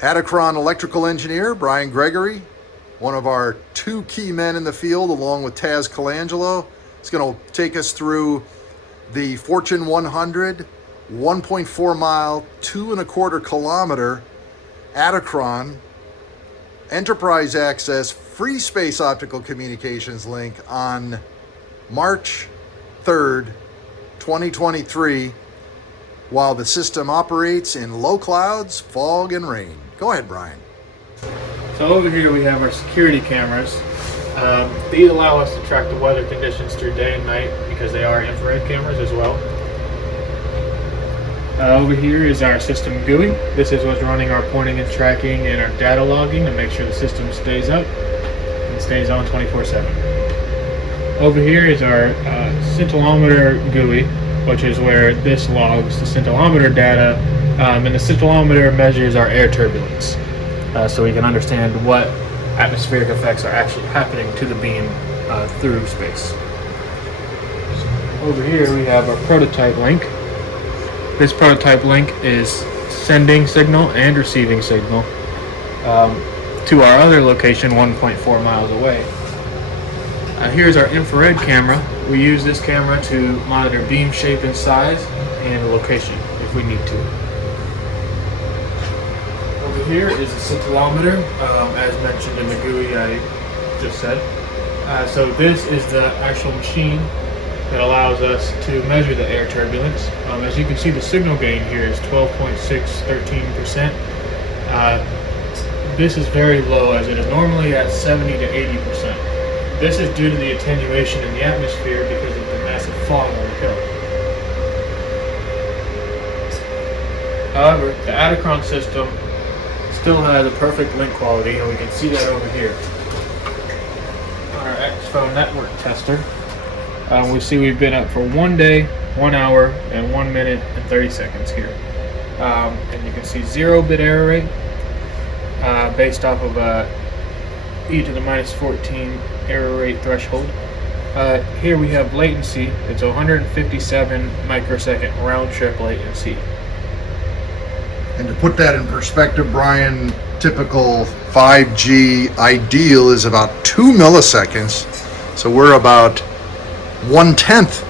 Attochron electrical engineer Brian Gregory, one of our two key men in the field, along with Taz Colangelo, is going to take us through the Fortune 100 1.4 mile, 2.25 kilometer Attochron enterprise access free space optical communications link on March 3rd, 2023, while the system operates in low clouds, fog, and rain. Go ahead, Brian. So over here we have our security cameras. These allow us to track the weather conditions through day and night because they are infrared cameras as well. Over here is our system GUI. This is what's running our pointing and tracking and our data logging to make sure the system stays up and stays on 24/7. Over here is our scintillometer GUI, which is where this logs the scintillometer data, and the scintillometer measures our air turbulence, so we can understand what atmospheric effects are actually happening to the beam through space. Over here we have our prototype link. This prototype link is sending signal and receiving signal to our other location 1.4 miles away. Here's our infrared camera. We use this camera to monitor beam shape and size and location if we need to. Over here is a scintillometer, as mentioned in the GUI I just said. So this is the actual machine that allows us to measure the air turbulence. As you can see, the signal gain here is 12.613%. This is very low, as it is normally at 70 to 80%. This is due to the attenuation in the atmosphere because of the massive fog on the hill. However, the Attochron system still has a perfect link quality, and we can see that over here. On our X-Phone network tester, we see we've been up for 1 day, 1 hour, and 1 minute and 30 seconds here. And you can see 0-bit error rate based off of e to the minus 14 error rate threshold. Here we have latency. It's 157 microsecond round trip latency. And to put that in perspective, Brian, typical 5G ideal is about 2 milliseconds. So we're about 1/10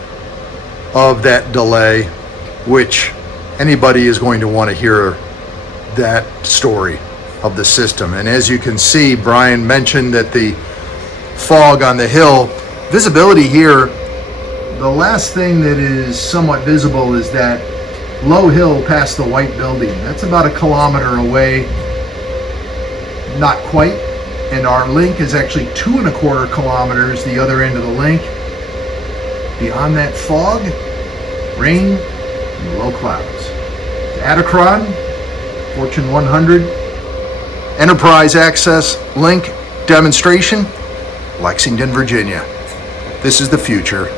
of that delay, which anybody is going to want to hear that story of the system. And as you can see, Brian mentioned that the fog on the hill, visibility here, the last thing that is somewhat visible is that low hill past the white building. That's about 1 kilometer away, not quite. And our link is actually 2.25 kilometers, the other end of the link. Beyond that fog, rain, and low clouds. The Attochron, Fortune 100, Enterprise Access Link Demonstration, Lexington, Virginia. This is the future.